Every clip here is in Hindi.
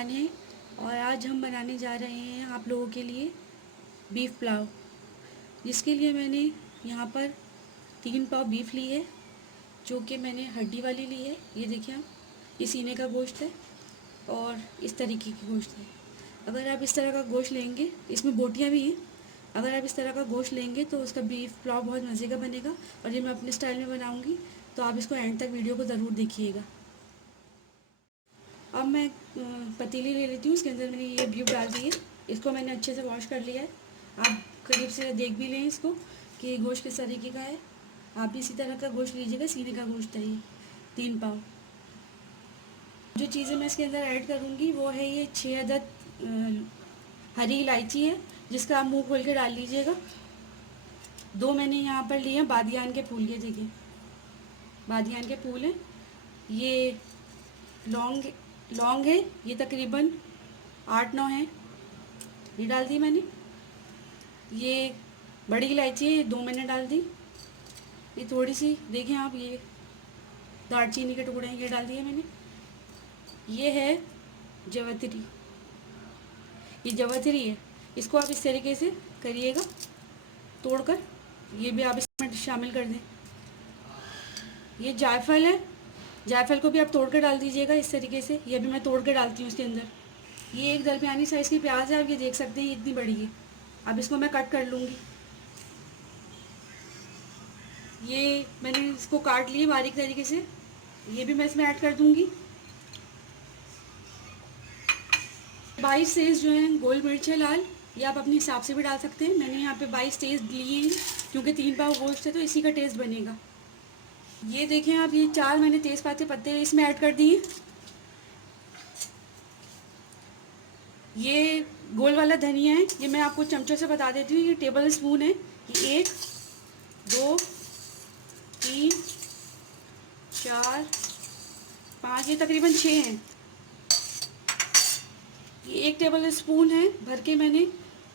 खान है और आज हम बनाने जा रहे हैं आप लोगों के लिए बीफ पुलाव, जिसके लिए मैंने यहाँ पर 3 पाव बीफ ली है, जो कि मैंने हड्डी वाली ली है। ये देखिए आप, ये सीने का गोश्त है और इस तरीके की गोश्त है। अगर आप इस तरह का गोश्त लेंगे, इसमें बोटियाँ भी हैं, अगर आप इस तरह का गोश्त लेंगे तो उसका बीफ पुलाव बहुत मज़े का बनेगा। और ये मैं अपने स्टाइल में बनाऊँगी, तो आप इसको एंड तक वीडियो को ज़रूर देखिएगा। अब मैं पतीली ले लेती हूँ, उसके अंदर मैंने ये बीफ डाल दी है। इसको मैंने अच्छे से वॉश कर लिया है। आप करीब से देख भी लें इसको कि गोश्त किस तरीके का है। आप भी इसी तरह का गोश्त लीजिएगा, सीने का गोश्त है ये 3 पाव। जो चीज़ें मैं इसके अंदर ऐड करूँगी वो है ये 6 अदद हरी इलायची है, जिसका आप मुँह खोल के डाल लीजिएगा। 2 मैंने यहाँ पर लिए हैं बादियान के फूल, ये देखिए बादियान के फूल हैं। ये लौंग है, ये तकरीबन 8-9 हैं, ये डाल दी मैंने। ये बड़ी इलायची है, 2 मैंने डाल दी। ये थोड़ी सी देखें आप, ये दालचीनी के टुकड़े हैं, ये डाल दिए मैंने। ये है जवतरी, ये जवतरी है, इसको आप इस तरीके से करिएगा तोड़कर, ये भी आप इसमें शामिल कर दें। ये जायफल है, जायफल को भी आप तोड़ कर डाल दीजिएगा इस तरीके से। ये भी मैं तोड़ कर डालती हूँ इसके अंदर। ये एक दरमियानी साइज़ की प्याज है, आप ये देख सकते हैं इतनी बड़ी है। अब इसको मैं कट कर लूँगी। ये मैंने इसको काट लिए बारीक तरीके से, ये भी मैं इसमें ऐड कर दूँगी। 22 तेज़ जो है गोल मिर्च है लाल, ये आप अपने हिसाब से भी डाल सकते हैं। मैंने यहाँ पे 22 तेज़ लिए हैं, क्योंकि 3 पाव गोश्त है तो इसी का टेस्ट बनेगा। ये देखें आप, ये 4 मैंने तेज़पात के पत्ते इसमें ऐड कर दिए। ये गोल वाला धनिया है, ये मैं आपको चमचों से बता देती हूँ, ये टेबल स्पून है। ये 1 2 3 4 5, ये तकरीबन 6 हैं। ये 1 टेबल स्पून है भर के मैंने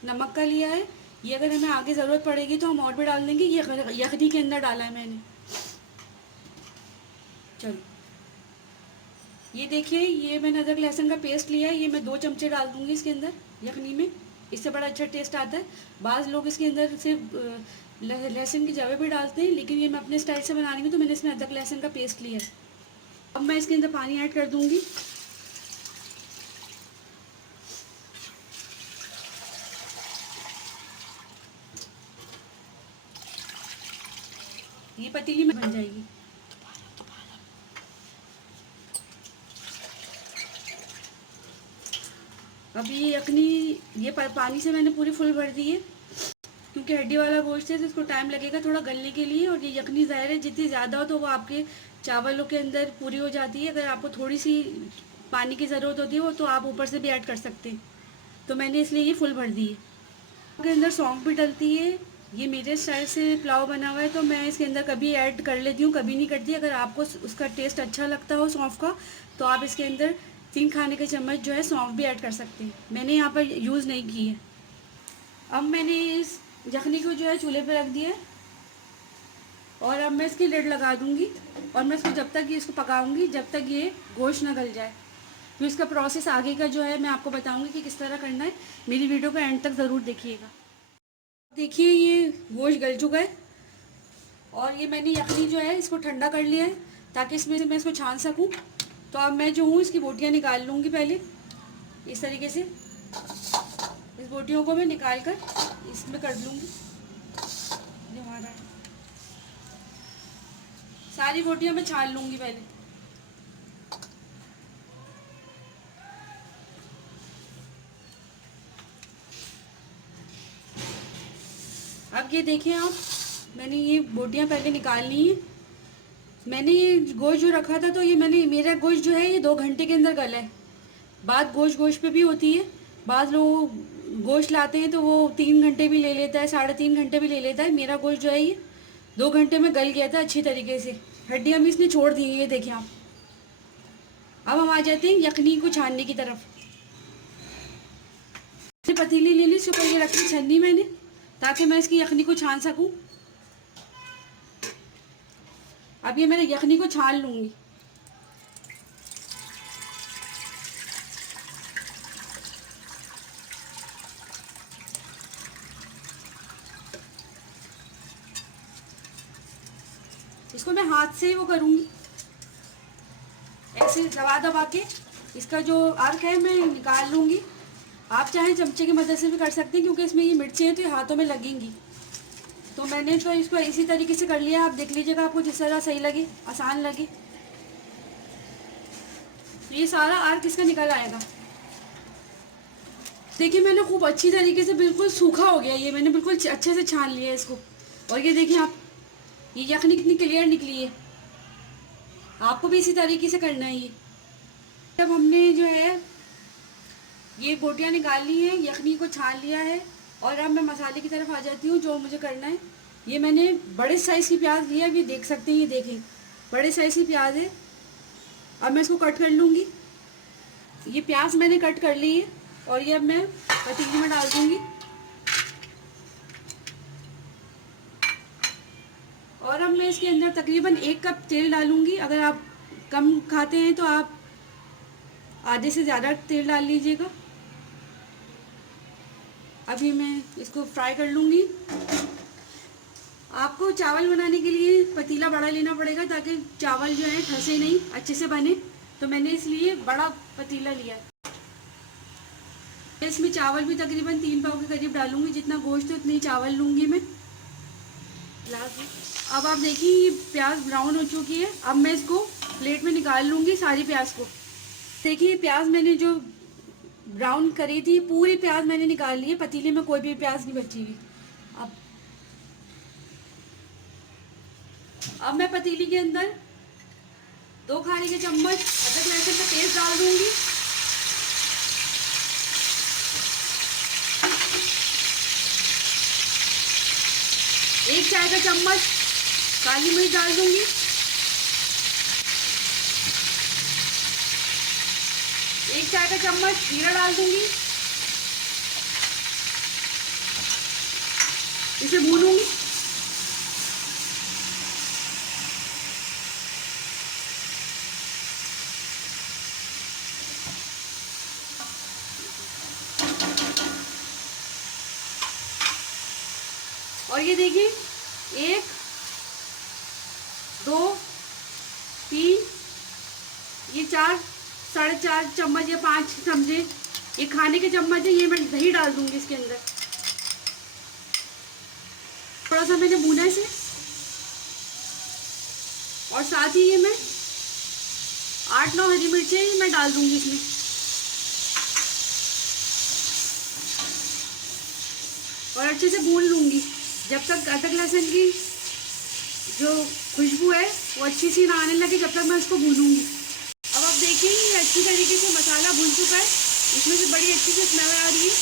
नमक का लिया है। ये अगर हमें आगे ज़रूरत पड़ेगी तो हम और भी डाल देंगे। ये यखनी के अंदर डाला है मैंने। चलो, ये देखिए, ये मैंने अदरक लहसुन का पेस्ट लिया है, ये मैं 2 चमचे डाल दूँगी इसके अंदर यखनी में। इससे बड़ा अच्छा टेस्ट आता है। बाज़ लोग इसके अंदर सिर्फ लहसुन की जवे भी डालते हैं, लेकिन ये मैं अपने स्टाइल से बना रही हूँ तो मैंने इसमें अदरक लहसुन का पेस्ट लिया है। अब मैं इसके अंदर पानी ऐड कर दूँगी। ये पतीली में बन जाएगी। अब ये यखनी, ये पानी से मैंने पूरी फुल भर दी है, क्योंकि हड्डी वाला गोश्त है तो इसको टाइम लगेगा थोड़ा गलने के लिए। और ये यखनी ज़ाहिर है जितनी ज़्यादा हो तो वो आपके चावलों के अंदर पूरी हो जाती है। अगर आपको थोड़ी सी पानी की ज़रूरत होती है वो तो आप ऊपर से भी ऐड कर सकते हैं, तो मैंने इसलिए ये फुल भर दी है। इसके अंदर सौंफ भी डलती है। ये मेरे स्टाइल से पुलाव बना हुआ है तो मैं इसके अंदर कभी ऐड कर लेती हूँ, कभी नहीं करती। अगर आपको उसका टेस्ट अच्छा लगता हो सौंफ का, तो आप इसके अंदर 3 खाने के चम्मच जो है सौंफ भी ऐड कर सकते हैं। मैंने यहाँ पर यूज़ नहीं की है। अब मैंने इस यखनी को जो है चूल्हे पे रख दिया है और अब मैं इसकी लिड लगा दूँगी और मैं इसको जब तक ये इसको पकाऊँगी जब तक ये गोश्त ना गल जाए। तो इसका प्रोसेस आगे का जो है मैं आपको बताऊँगी कि किस तरह करना है। मेरी वीडियो को एंड तक ज़रूर देखिएगा। देखिए, ये गोश्त गल चुका है और ये मैंने यखनी जो है इसको ठंडा कर लिया है ताकि इसमें से मैं इसको छान सकूं। तो अब मैं जो हूँ इसकी बोटियाँ निकाल लूँगी पहले इस तरीके से। इस बोटियों को मैं निकाल कर इसमें कर लूँगी। जो हमारा सारी बोटियाँ मैं छान लूँगी पहले। अब ये देखें आप, मैंने ये बोटियाँ पहले निकाल ली हैं। मैंने ये गोश्त जो रखा था तो ये मेरा गोश्त जो है ये 2 घंटे के अंदर गला है। बात गोश्त पे भी होती है। बाद लोग गोश्त लाते हैं तो वो 3 घंटे भी ले लेता है, 3.5 घंटे भी ले लेता है। मेरा गोश्त जो है ये 2 घंटे में गल गया था अच्छी तरीके से। हड्डियाँ भी इसने छोड़ दी हैं, ये देखें आप। अब हम आ जाते हैं यखनी को छानने की तरफ। पतीली ले ली, इसके ऊपर ये रखी छन्नी मैंने, ताकि मैं इसकी यखनी को छान सकूं। अब ये मैंने यखनी को छान लूँगी। हाथ से वो करूँगी, ऐसे दबा दबा के इसका जो अर्क है मैं निकाल लूँगी। आप चाहें चमचे की मदद से भी कर सकते हैं, क्योंकि इसमें ये मिर्चें हैं तो ये हाथों में लगेंगी। तो मैंने तो इसको इसी तरीके से कर लिया। आप देख लीजिएगा आपको जिस तरह सही लगे, आसान लगे। तो ये सारा अर्क इसका निकल आएगा। देखिए मैंने खूब अच्छी तरीके से बिल्कुल सूखा हो गया ये, मैंने बिल्कुल अच्छे से छान लिया इसको। और ये देखिए आप, ये यखनी कितनी क्लियर निकली है। आपको भी इसी तरीके से करना है। ये जब हमने जो है ये बोटियाँ निकाल ली हैं, यखनी को छान लिया है, और अब मैं मसाले की तरफ आ जाती हूँ जो मुझे करना है। ये मैंने बड़े साइज़ की प्याज लिया, ये देख सकते हैं, ये देखें बड़े साइज़ की प्याज है। अब मैं इसको कट कर लूँगी। ये प्याज मैंने कट कर ली है और ये अब मैं पतीली में डाल दूँगी। और अब मैं इसके अंदर तकरीबन 1 कप तेल डालूँगी। अगर आप कम खाते हैं तो आप आधे से ज़्यादा तेल डाल लीजिएगा। अभी मैं इसको फ्राई कर लूँगी। आपको चावल बनाने के लिए पतीला बड़ा लेना पड़ेगा, ताकि चावल जो है फंसे नहीं, अच्छे से बने। तो मैंने इसलिए बड़ा पतीला लिया। इसमें चावल भी तकरीबन 3 पाव के करीब डालूँगी। जितना गोश्त है उतनी ही चावल लूँगी मैं। अब आप देखिए ये प्याज ब्राउन हो चुकी है। अब मैं इसको प्लेट में निकाल लूँगी सारी प्याज को। देखिए प्याज मैंने जो ब्राउन करी थी, पूरी प्याज मैंने निकाल ली है। पतीले में कोई भी प्याज नहीं बची हुई। अब मैं पतीली के अंदर 2 खाने के चम्मच अदरक लहसुन का पेस्ट डाल दूंगी। एक चाय का चम्मच काली मिर्च डाल दूंगी। एक चाय का चम्मच जीरा डाल दूंगी। इसे भूनूंगी। और ये देखिए 1 2 3 ये 4 साढ़े 4 चम्मच या 5 चमचे ये खाने के चम्मच है। ये मैं दही डाल दूंगी इसके अंदर। थोड़ा सा मैंने भूना इसे, और साथ ही ये मैं 8-9 हरी मिर्चें मैं डाल दूंगी इसमें। और अच्छे से भून लूंगी जब तक अदरक लहसुन की जो खुशबू है वो अच्छी सी ना आने लगे, जब तक मैं इसको भूनूंगी। अब आप देखिए ये अच्छी तरीके से मसाला भून चुका है। इसमें से बड़ी अच्छी से स्मेल आ रही है,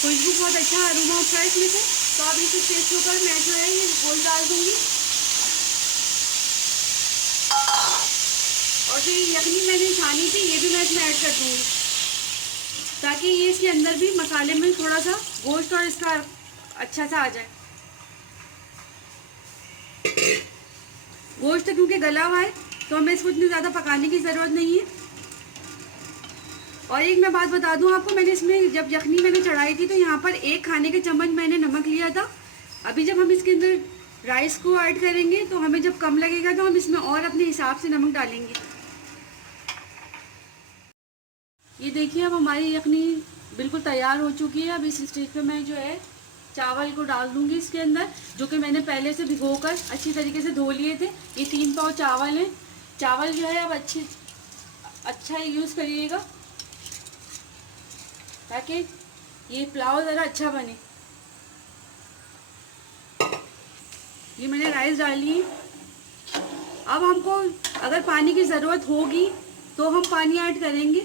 खुशबू बहुत अच्छा अरोमा उठा है इसमें से। तो अब इस स्टेज के ऊपर मैं जो है ये गोल डाल दूंगी। और जो यखनी मैंने छानी थी ये भी मैं इसमें ऐड कर दूंगी, ताकि ये इसके अंदर भी मसाले में थोड़ा सा गोश्त और इसका अच्छा सा आ जाए। गोश्त क्योंकि गला हुआ है तो हमें इसको इतनी ज़्यादा पकाने की ज़रूरत नहीं है। और एक मैं बात बता दूं आपको, मैंने इसमें जब यखनी मैंने चढ़ाई थी तो यहाँ पर 1 खाने के चम्मच मैंने नमक लिया था। अभी जब हम इसके अंदर राइस को ऐड करेंगे तो हमें जब कम लगेगा तो हम इसमें और अपने हिसाब से नमक डालेंगे। ये देखिए अब हमारी यखनी बिल्कुल तैयार हो चुकी है। अब इस स्टेज पे मैं जो है चावल को डाल दूंगी इसके अंदर, जो कि मैंने पहले से भिगोकर अच्छी तरीके से धो लिए थे। ये 3 पाव चावल हैं। चावल जो है अब अच्छा यूज़ करिएगा, ताकि ये पुलाव ज़रा अच्छा बने। ये मैंने राइस डाली है। अब हमको अगर पानी की ज़रूरत होगी तो हम पानी ऐड करेंगे,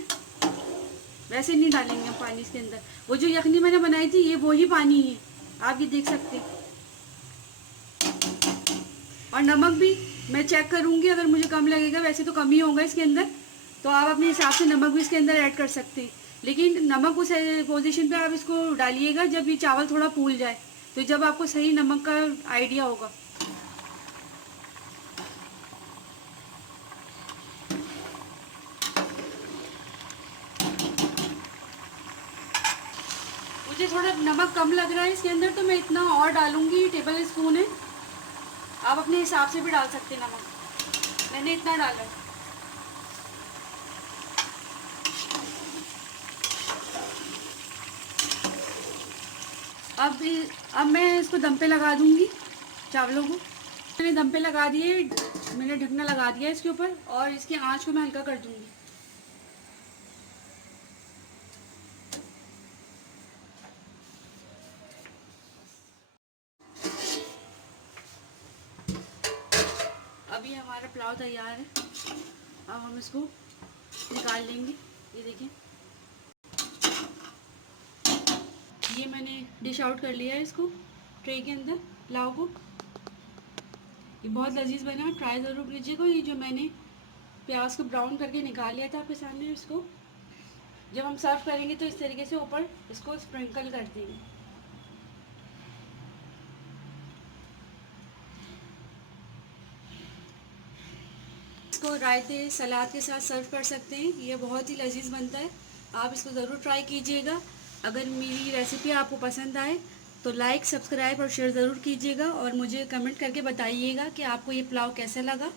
वैसे नहीं डालेंगे हम पानी इसके अंदर। वो जो यखनी मैंने बनाई थी ये वही पानी है, आप ये देख सकते हैं। और नमक भी मैं चेक करूंगी, अगर मुझे कम लगेगा, वैसे तो कम ही होगा इसके अंदर, तो आप अपने हिसाब से नमक भी इसके अंदर ऐड कर सकते हैं। लेकिन नमक उस पोजीशन पे आप इसको डालिएगा जब ये चावल थोड़ा फूल जाए, तो जब आपको सही नमक का आइडिया होगा। मुझे थोड़ा नमक कम लग रहा है इसके अंदर, तो मैं इतना और डालूंगी, टेबल स्पून है। आप अपने हिसाब से भी डाल सकते हैं नमक, मैंने इतना डाला। अब मैं इसको दम पे लगा दूंगी चावलों को। मैंने दम पे लगा दिए, मैंने ढकना लगा दिया इसके ऊपर और इसकी आंच को मैं हल्का कर दूंगी। अभी हमारा पुलाव तैयार है, अब हम इसको निकाल लेंगे। ये देखें, ये मैंने डिश आउट कर लिया है इसको ट्रे के अंदर पुलाव को। ये बहुत लजीज बना, ट्राई ज़रूर कीजिएगा। ये जो मैंने प्याज को ब्राउन करके निकाल लिया था आपके सामने, इसको जब हम सर्व करेंगे तो इस तरीके से ऊपर इसको स्प्रिंकल कर देंगे। इसको रायते सलाद के साथ सर्व कर सकते हैं, ये बहुत ही लजीज बनता है। आप इसको ज़रूर ट्राई कीजिएगा। अगर मेरी रेसिपी आपको पसंद आए तो लाइक, सब्सक्राइब और शेयर ज़रूर कीजिएगा और मुझे कमेंट करके बताइएगा कि आपको ये पुलाव कैसा लगा।